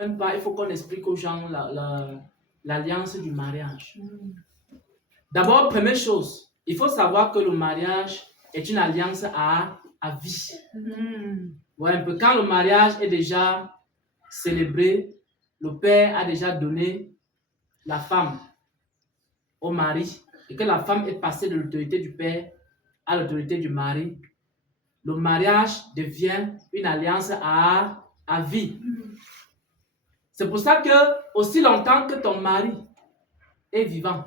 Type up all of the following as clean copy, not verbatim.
Il faut qu'on explique aux gens l'alliance du mariage. D'abord, première chose, il faut savoir que le mariage est une alliance à vie. Ouais, un peu. Quand le mariage est déjà célébré, le père a déjà donné la femme au mari et que la femme est passée de l'autorité du père à l'autorité du mari, le mariage devient une alliance à vie. C'est pour ça que aussi longtemps que ton mari est vivant,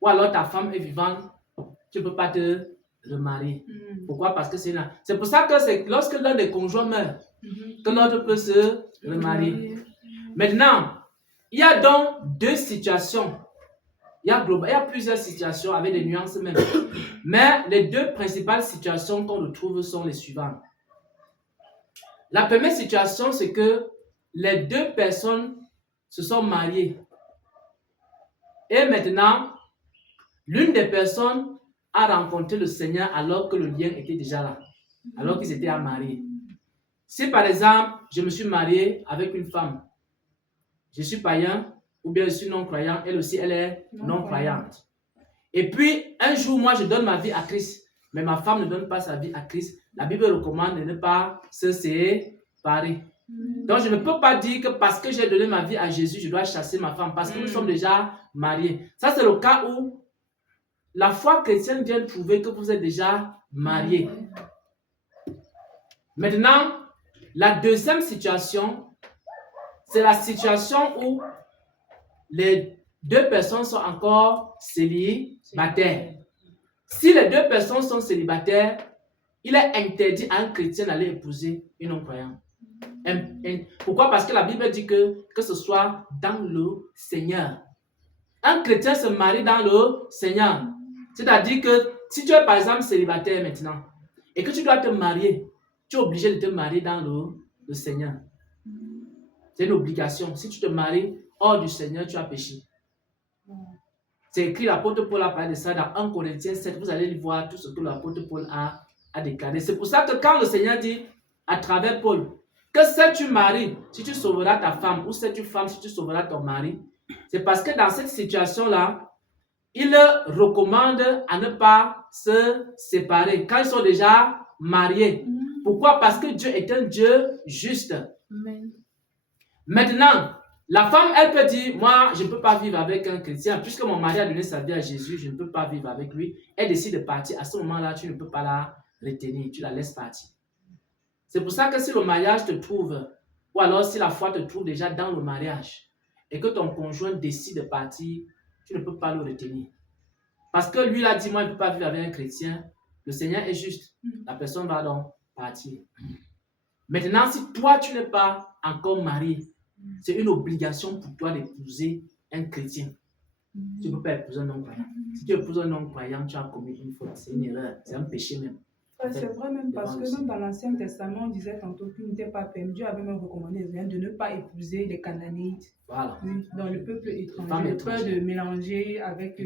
ou alors ta femme est vivante, tu ne peux pas te remarier. Pourquoi? Parce que c'est pour ça que c'est lorsque l'un des conjoints meurt que l'autre peut se remarier. Maintenant, il y a donc deux situations. Il y a plusieurs situations avec des nuances même. Mais les deux principales situations qu'on retrouve sont les suivantes. La première situation, c'est que les deux personnes se sont mariées. Et maintenant, l'une des personnes a rencontré le Seigneur alors que le lien était déjà là, alors qu'ils étaient mariés. Si par exemple, je me suis marié avec une femme, je suis païen ou bien je suis non-croyant, elle aussi, elle est non-croyante. Et puis, un jour, moi, je donne ma vie à Christ, mais ma femme ne donne pas sa vie à Christ. La Bible recommande de ne pas se séparer. Donc, je ne peux pas dire que parce que j'ai donné ma vie à Jésus, je dois chasser ma femme parce que nous sommes déjà mariés. Ça, c'est le cas où la foi chrétienne vient prouver que vous êtes déjà mariés. Maintenant, la deuxième situation, c'est la situation où les deux personnes sont encore célibataires. Si les deux personnes sont célibataires, il est interdit à un chrétien d'aller épouser une non-croyante. Pourquoi? Parce que la Bible dit que ce soit dans le Seigneur. Un chrétien se marie dans le Seigneur. C'est-à-dire que si tu es par exemple célibataire maintenant et que tu dois te marier, tu es obligé de te marier dans le Seigneur. C'est une obligation. Si tu te maries hors du Seigneur, tu as péché. C'est écrit, l'apôtre Paul a parlé de ça dans 1 Corinthiens 7. Vous allez voir tout ce que l'apôtre Paul a déclaré. C'est pour ça que quand le Seigneur dit à travers Paul que si tu maries, si tu sauveras ta femme, ou si tu femme, si tu sauveras ton mari, c'est parce que dans cette situation-là, il recommande à ne pas se séparer quand ils sont déjà mariés. Pourquoi? Parce que Dieu est un Dieu juste. Amen. Maintenant, la femme, elle peut dire, moi, je ne peux pas vivre avec un chrétien, puisque mon mari a donné sa vie à Jésus, je ne peux pas vivre avec lui. Elle décide de partir. À ce moment-là, tu ne peux pas la retenir, tu la laisses partir. C'est pour ça que si le mariage te trouve, ou alors si la foi te trouve déjà dans le mariage, et que ton conjoint décide de partir, tu ne peux pas le retenir. Parce que lui, il a dit, moi, je ne peux pas vivre avec un chrétien. Le Seigneur est juste. La personne va donc partir. Maintenant, si toi, tu n'es pas encore marié, c'est une obligation pour toi d'épouser un chrétien. Tu ne peux pas épouser un non-croyant. Si tu épouses un non-croyant, tu as commis une faute. C'est une erreur. C'est un péché même. C'est vrai même parce que même dans l'Ancien Testament, on disait tantôt qu'il n'était pas permis. Dieu avait même recommandé de ne pas épouser les Cananéites. Voilà. Oui, dans le peuple étranger. De peur de mélanger avec...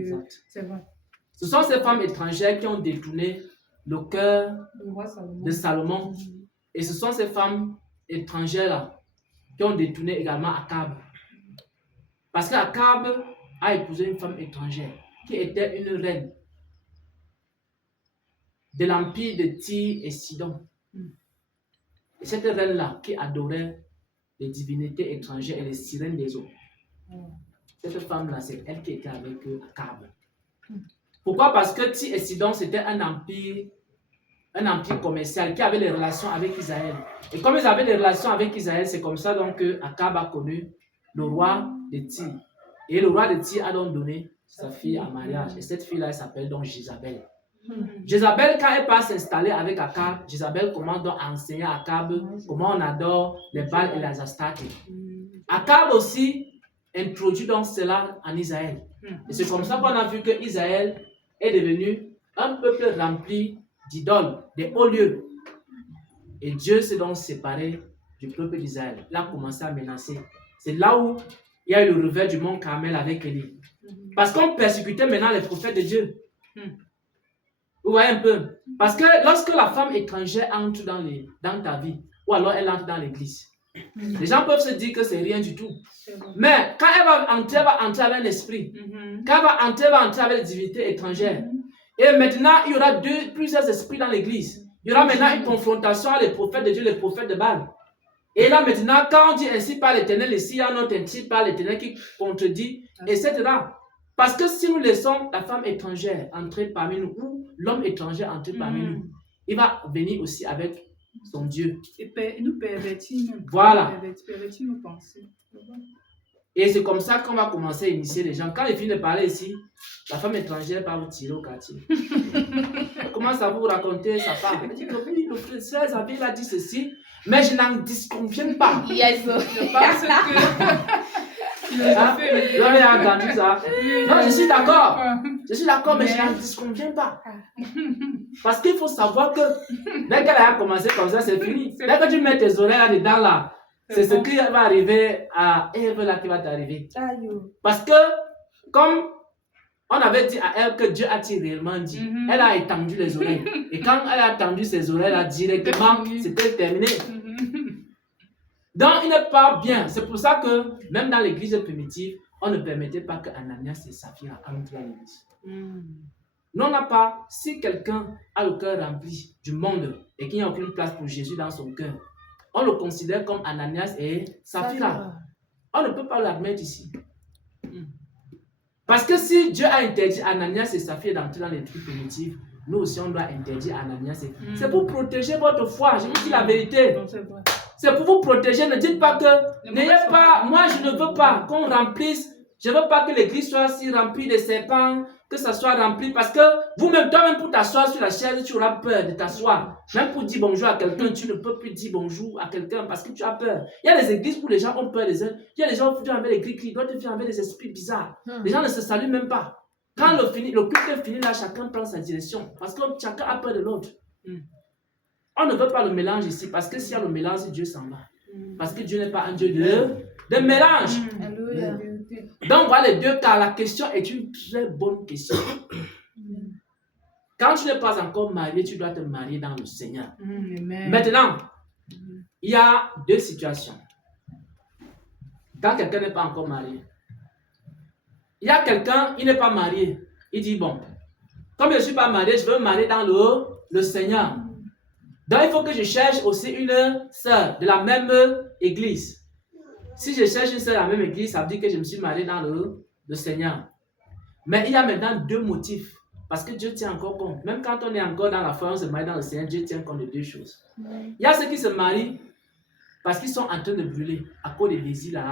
c'est vrai. Ce sont ces femmes étrangères qui ont détourné le cœur de Salomon. Et ce sont ces femmes étrangères-là qui ont détourné également Akab. Parce qu'Akab a épousé une femme étrangère qui était une reine de l'empire de Tyr et Sidon. Et cette reine-là qui adorait les divinités étrangères et les sirènes des eaux. Cette femme-là, c'est elle qui était avec Akab. Pourquoi? Parce que Tyr et Sidon, c'était un empire commercial qui avait des relations avec Israël. Et comme ils avaient des relations avec Israël, c'est comme ça donc que Akab a connu le roi de Tyr. Et le roi de Tyr a donc donné sa fille en mariage. Et cette fille-là, elle s'appelle donc Jézabel. Jézabel, quand elle part s'installer avec Akab, Jézabel commence donc à enseigner à Akab comment on adore les Baals et les Astartes. Akab aussi introduit donc cela en Israël. Et c'est comme ça qu'on a vu que Israël est devenu un peuple rempli d'idoles, des hauts lieux. Et Dieu s'est donc séparé du peuple d'Israël. Il a commencé à menacer. C'est là où il y a eu le revers du mont Carmel avec Élie. Parce qu'on persécutait maintenant les prophètes de Dieu. Vous voyez un peu? Parce que lorsque la femme étrangère entre dans ta vie, ou alors elle entre dans l'église, Les gens peuvent se dire que c'est rien du tout. C'est bon. Mais quand elle va entrer avec l'esprit. Quand elle va entrer avec les divinités étrangères. Et maintenant, il y aura plusieurs esprits dans l'église. Il y aura maintenant une confrontation avec les prophètes de Dieu, les prophètes de Baal. Et là maintenant, quand on dit ainsi par l'Éternel, ici, il y a un autre ainsi par l'Éternel qui contredit, etc. Parce que si nous laissons la femme étrangère entrer parmi nous, ou l'homme étranger entrer parmi nous, il va venir aussi avec son Dieu. Et il nous pervertit même. Voilà. Pervertit nos pensées. Et c'est comme ça qu'on va commencer à initier les gens. Quand il finit de parler ici, la femme étrangère va vous tirer au quartier. Elle commence à vous raconter sa part. Elle dit que oui, le frère Xavier a dit ceci, mais je n'en disconviens pas. Yes. Je pense que... Vous avez entendu ça? Non, je suis d'accord. Je suis d'accord, mais je n'en disconviens pas. Parce qu'il faut savoir que dès qu'elle a commencé comme ça, c'est fini. Dès que tu mets tes oreilles là-dedans, là, c'est ce qui va arriver à Ève là qui va t'arriver. Parce que, comme on avait dit à elle que Dieu a-t-il réellement dit, elle a étendu les oreilles. Et quand elle a étendu ses oreilles là, directement, c'était terminé. Donc, il n'est pas bien. C'est pour ça que, même dans l'église primitive, on ne permettait pas que Ananias et Saphira entrent dans l'église. Nous, on n'a pas, si quelqu'un a le cœur rempli du monde et qu'il n'y a aucune place pour Jésus dans son cœur, on le considère comme Ananias et Saphira. On ne peut pas l'admettre ici. Parce que si Dieu a interdit Ananias et Saphira d'entrer dans les trucs primitifs, nous aussi on doit interdire Ananias et... C'est pour protéger votre foi, je vous dis la vérité. C'est pour vous protéger, ne dites pas que... N'ayez pas, moi je ne veux pas qu'on remplisse, je ne veux pas que l'église soit si remplie de serpents, que ça soit rempli, parce que vous-même, toi-même pour t'asseoir sur la chaise, tu auras peur de t'asseoir. Même pour dire bonjour à quelqu'un, tu ne peux plus dire bonjour à quelqu'un parce que tu as peur. Il y a des églises où les gens ont peur des uns. Il y a des gens qui viennent avec les cris-cris, d'autres viennent avec des esprits bizarres. Les gens ne se saluent même pas. Quand le culte est fini, là, chacun prend sa direction. Parce que chacun a peur de l'autre. On ne veut pas le mélange ici, parce que s'il y a le mélange, Dieu s'en va. Parce que Dieu n'est pas un Dieu de mélange. Alléluia. Donc voilà les deux cas. La question est une très bonne question. Quand tu n'es pas encore marié, tu dois te marier dans le Seigneur. Maintenant, il y a deux situations. Quand quelqu'un n'est pas encore marié, il y a quelqu'un, il n'est pas marié. Il dit, bon, comme je ne suis pas marié, je veux me marier dans le Seigneur. Donc, il faut que je cherche aussi une sœur de la même église. Si je cherche une sœur de la même église, ça veut dire que je me suis marié dans le Seigneur. Mais il y a maintenant deux motifs. Parce que Dieu tient encore compte. Même quand on est encore dans la foi, on se marie dans le Seigneur, Dieu tient compte de deux choses. Il y a ceux qui se marient parce qu'ils sont en train de brûler à cause des désirs,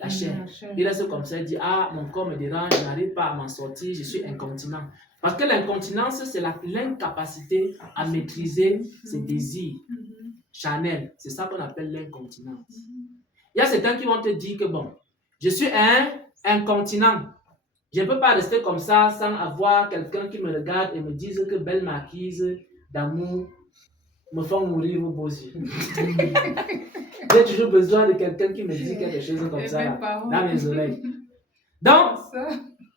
la chair. Il reste comme ça, il dit, ah, mon corps me dérange, je n'arrive pas à m'en sortir, je suis incontinent. Parce que l'incontinence, c'est l'incapacité à maîtriser ses désirs charnels. C'est ça qu'on appelle l'incontinence. Il y a certains qui vont te dire que bon, je suis incontinent. Je ne peux pas rester comme ça sans avoir quelqu'un qui me regarde et me dise que belle marquise d'amour me font mourir vos beaux yeux. J'ai toujours besoin de quelqu'un qui me dit quelque chose comme ça là, dans mes oreilles. Donc,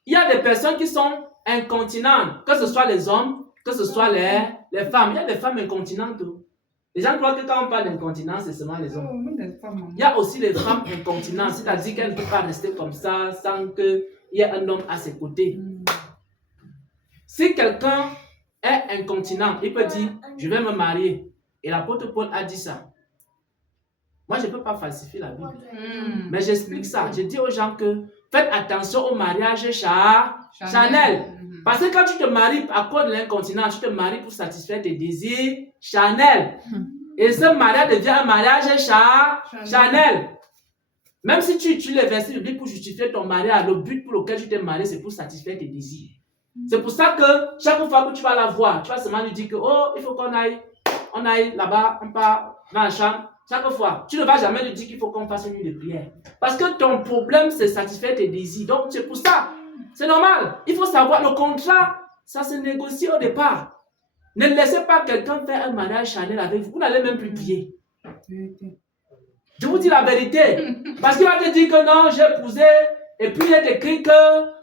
il y a des personnes qui sont incontinentes, que ce soit les hommes, que ce soit les femmes. Il y a des femmes incontinentes. Les gens croient que quand on parle d'incontinence, c'est seulement les hommes. Il y a aussi les femmes incontinentes, c'est-à-dire qu'elles ne peuvent pas rester comme ça sans qu'il y ait un homme à ses côtés. Si quelqu'un est incontinent, il peut dire, je vais me marier. Et l'apôtre Paul a dit ça. Moi, je ne peux pas falsifier la Bible. Mais j'explique ça. Je dis aux gens que faites attention au mariage charnel. Parce que quand tu te maries à cause de l'incontinence, tu te maries pour satisfaire tes désirs charnels. Et ce mariage devient un mariage charnel. Même si tu utilises les versets bibliques pour justifier ton mariage, le but pour lequel tu t'es marié, c'est pour satisfaire tes désirs. C'est pour ça que chaque fois que tu vas la voir, tu vas seulement lui dire que oh, il faut qu'on aille là-bas, on part dans la chambre. Chaque fois, tu ne vas jamais lui dire qu'il faut qu'on fasse une nuit de prière. Parce que ton problème, c'est satisfaire tes désirs. Donc, c'est pour ça. C'est normal. Il faut savoir, le contrat, ça se négocie au départ. Ne laissez pas quelqu'un faire un mariage charnel avec vous. Vous n'allez même plus prier. Je vous dis la vérité. Parce qu'il va te dire que non, j'ai épousé. Et puis, il est écrit que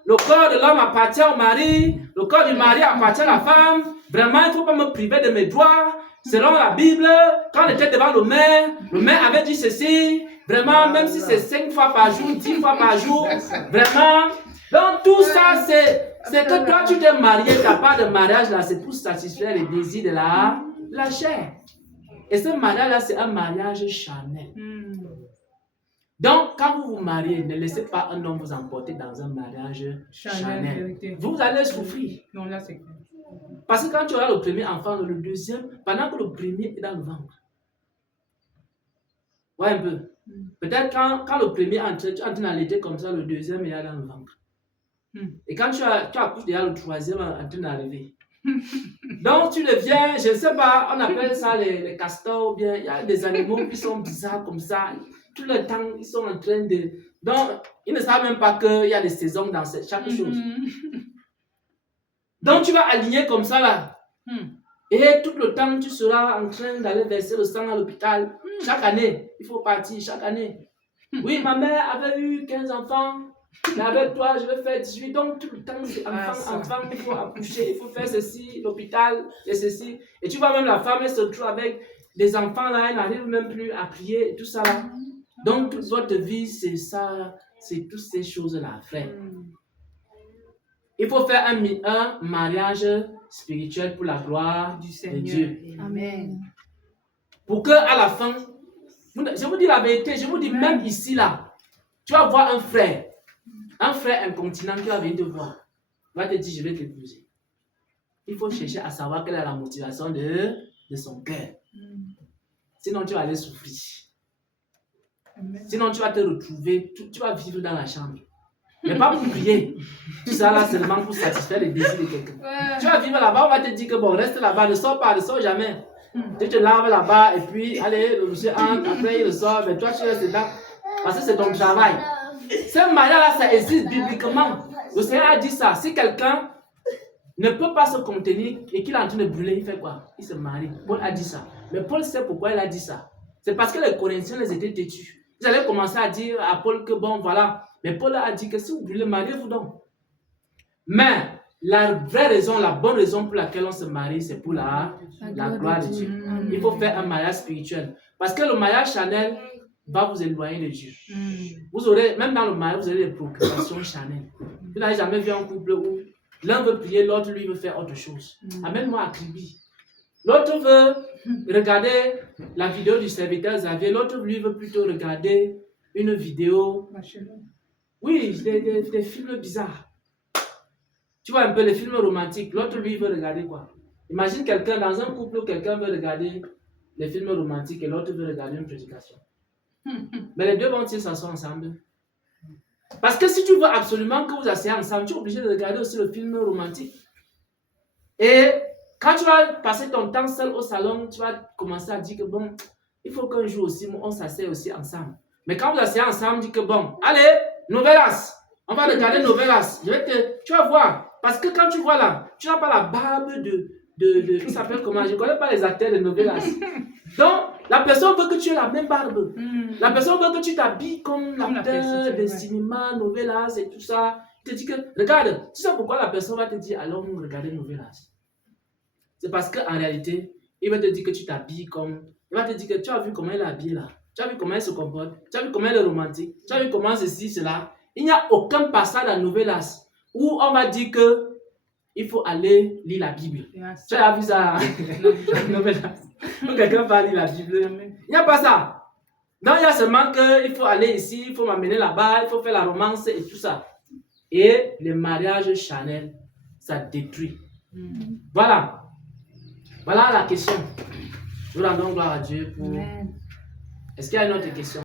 le corps de l'homme appartient au mari. Le corps du mari appartient à la femme. Vraiment, il ne faut pas me priver de mes droits. Selon la Bible, quand on était devant le maire avait dit ceci. Vraiment, même si c'est 5 fois par jour, 10 fois par jour, vraiment. Donc tout ça, c'est que toi, tu t'es marié, ta part de mariage là, c'est pour satisfaire les désirs de la chair. Et ce mariage-là, c'est un mariage charnel. Donc, quand vous vous mariez, ne laissez pas un homme vous emporter dans un mariage charnel. Vous allez souffrir. Non, là, c'est clair. Parce que quand tu auras le premier enfant, le deuxième, pendant que le premier est dans le ventre. Ouais, un peu. Peut-être quand le premier entre, tu es en train d'allaiter comme ça, le deuxième est dans le ventre. Et quand tu accouches déjà le troisième en train d'arriver. Donc tu deviens, je ne sais pas, on appelle ça les castors, ou bien il y a des animaux qui sont bizarres comme ça. Tout le temps, ils sont en train de... Donc, ils ne savent même pas qu'il y a des saisons dans chaque chose. Donc tu vas aligner comme ça là. Et tout le temps, tu seras en train d'aller verser le sang à l'hôpital. Chaque année, il faut partir, chaque année. Oui, ma mère avait eu 15 enfants. Mais avec toi, je vais faire 18. Donc, tout le temps, c'est enfant, il faut accoucher, il faut faire ceci, l'hôpital, et ceci. Et tu vois même la femme, elle se trouve avec des enfants là, elle n'arrive même plus à prier, et tout ça là. Donc, toute votre vie, c'est ça, c'est toutes ces choses-là, frère. Il faut faire un mariage spirituel pour la gloire de Dieu. Amen. Pour que à la fin, je vous dis la vérité, je vous dis même ici là, tu vas voir un frère incontinent qui va venir te voir. Il va te dire, je vais t'épouser. Il faut chercher à savoir quelle est la motivation de son cœur. Sinon, tu vas aller souffrir. Sinon, tu vas te retrouver, tu vas vivre dans la chambre. Mais pas pour prier. Tout ça là seulement pour satisfaire les désirs de quelqu'un. Tu vas vivre là-bas, on va te dire que bon, reste là-bas, ne sors pas, ne sors jamais. Tu te laves là-bas et puis, allez, le monsieur entre, après il sort, mais toi tu restes dedans. Parce que c'est ton travail. Ce mariage-là, ça existe bibliquement. Le Seigneur a dit ça. Si quelqu'un ne peut pas se contenir et qu'il est en train de brûler, il fait quoi? Il se marie. Paul a dit ça. Mais Paul sait pourquoi il a dit ça. C'est parce que les Corinthiens les étaient têtus. Ils allaient commencer à dire à Paul que bon, voilà. Mais Paul a dit que si vous brûlez, mariez-vous donc. Mais la vraie raison, la bonne raison pour laquelle on se marie, c'est pour la gloire de Dieu. Il faut faire un mariage spirituel. Parce que le mariage charnel va vous éloigner de Dieu. Vous aurez, même dans le mariage, vous aurez des préoccupations charnelles. Vous n'avez jamais vu un couple où l'un veut prier, l'autre lui veut faire autre chose. Amène-moi à Kribi. L'autre veut regarder la vidéo du serviteur Xavier, l'autre lui veut plutôt regarder une vidéo. Oui, des films bizarres. Tu vois un peu les films romantiques, l'autre lui veut regarder quoi? Imagine quelqu'un dans un couple où quelqu'un veut regarder les films romantiques et l'autre veut regarder une prédication. Mais les deux vont-ils s'asseoir ensemble? Parce que si tu veux absolument que vous asseyez ensemble, tu es obligé de regarder aussi le film romantique. Et quand tu vas passer ton temps seul au salon, tu vas commencer à dire que bon, il faut qu'un jour aussi, on s'asseye aussi ensemble. Mais quand vous asseyez ensemble, dis que bon, allez, Novelas, on va regarder Novelas. Tu vas voir. Parce que quand tu vois là, tu n'as pas la barbe il s'appelle comment? Je ne connais pas les acteurs de Novelas. Donc, la personne veut que tu aies la même barbe. La personne veut que tu t'habilles comme l'acteur de cinéma, Novelas et tout ça. Il te dit que, regarde, tu sais pourquoi la personne va te dire, alors nous regardons Novelas. C'est parce qu'en réalité, il va te dire que tu t'habilles comme... Il va te dire que tu as vu comment il est habillé là. Tu as vu comment il se comporte. Tu as vu comment il est romantique. Tu as vu comment ceci, cela. Il n'y a aucun passage dans Novelas où on va dire que il faut aller lire la Bible. Tu as vu ça? Novelas. Où quelqu'un va lire la Bible. Il n'y a pas ça. Donc il y a seulement qu'il faut aller ici, il faut m'amener là-bas, il faut faire la romance et tout ça. Et le mariage charnel, ça détruit. Voilà. Voilà la question. Nous rendons gloire à Dieu pour... Est-ce qu'il y a une autre question?